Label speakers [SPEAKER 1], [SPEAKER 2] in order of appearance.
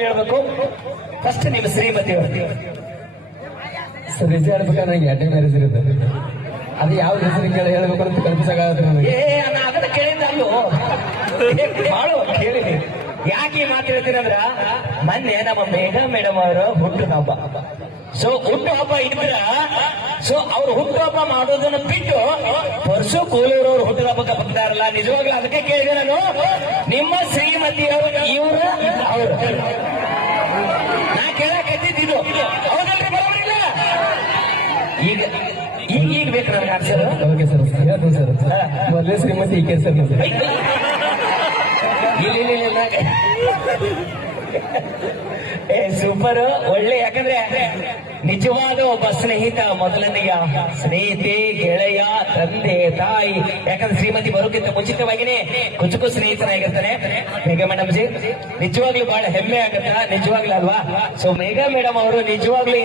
[SPEAKER 1] ಹೇಳ್ಬೇಕು. ಫಸ್ಟ್ ನಿಮ್ಮ ಶ್ರೀಮತಿ ಅವರು.
[SPEAKER 2] ಸರ್ ನಿಜ ಹೇಳ್ಬೇಕಾದ್ರೆ ನನಗೆ ಎರಡನೇ ಮ್ಯಾರೇಜ್ ಇರುತ್ತೆ. ಅದು ಯಾವ ಹೆಸರು ಕೇಳಿ ಹೇಳ್ಬೇಕು ಅಂತ ಕಲ್ಪಿಸಾಗತ್ತೆ ನನಗೆ.
[SPEAKER 1] ಏ ನಾ ಅದನ್ನ ಕೇಳಿದ್ದ ಅಲ್ಲೋ ಬಾಳು ಕೇಳಿ ಯಾಕೆ ಈ ಮಾತು ಹೇಳ್ತೀನಿ ಅಂದ್ರ ಮೊನ್ನೆ ನಮ್ಮ ಮೇಘ ಮೇಡಮ್ ಅವರ ಹುಟ್ಟು ಹಬ್ಬ. ಸೊ ಹುಟ್ಟು ಹಬ್ಬ ಇದ್ರ ಸೊ ಅವ್ರು ಹುಟ್ಟು ಹಬ್ಬ ಮಾಡೋದನ್ನ ಬಿಟ್ಟು ವರ್ಷ ಕೋಲೂರವ್ರು ಹುಟ್ಟು ಹಬ್ಬಕ್ಕೆ ಬರ್ತಾರಲ್ಲ ನಿಜವಾಗ್ಲೂ ಅದಕ್ಕೆ ಕೇಳಿದೆ ನಾನು. ನಿಮ್ಮ ಶ್ರೀಮತಿಯವರು ಇವ್ರ ಅವರು. ನಾ ಕೇಳಕತ್ತಿದ್ದು ಹೌದಲ್ರಿ ಈಗ ಈಗ ಈಗ ಬೇಕು ನನಗೆ ಆನ್ಸರ್
[SPEAKER 2] ಓಕೆ ಸರ್ ಹೇಳ್ತೀನಿ ಸರ್. ಮೊದಲೇ ಶ್ರೀಮತಿ ಈಕೆ ಸರ್
[SPEAKER 1] ಇಲ್ಲ. ಏ ಸೂಪರ್ ಒಳ್ಳೆ, ಯಾಕಂದ್ರೆ ನಿಜವಾದ ಒಬ್ಬ ಸ್ನೇಹಿತ ಮೊದಲನೆಯ ಸ್ನೇಹಿತೆ, ಗೆಳೆಯ, ತಂದೆ, ತಾಯಿ. ಯಾಕಂದ್ರೆ ಶ್ರೀಮತಿ ಬರೋಕ್ಕಿಂತ ಮುಂಚಿತವಾಗಿನೇ ಕುಚುಕು ಸ್ನೇಹಿತರಾಗಿರ್ತಾರೆ ಮೇಘಾ ಮೇಡಮ್ ಜಿ, ನಿಜವಾಗ್ಲೂ ಬಹಳ ಹೆಮ್ಮೆ ಆಗುತ್ತಾ? ನಿಜವಾಗ್ಲೂ ಅಲ್ವಾ? ಸೊ ಮೇಘಾ ಮೇಡಮ್ ಅವರು ನಿಜವಾಗ್ಲೂ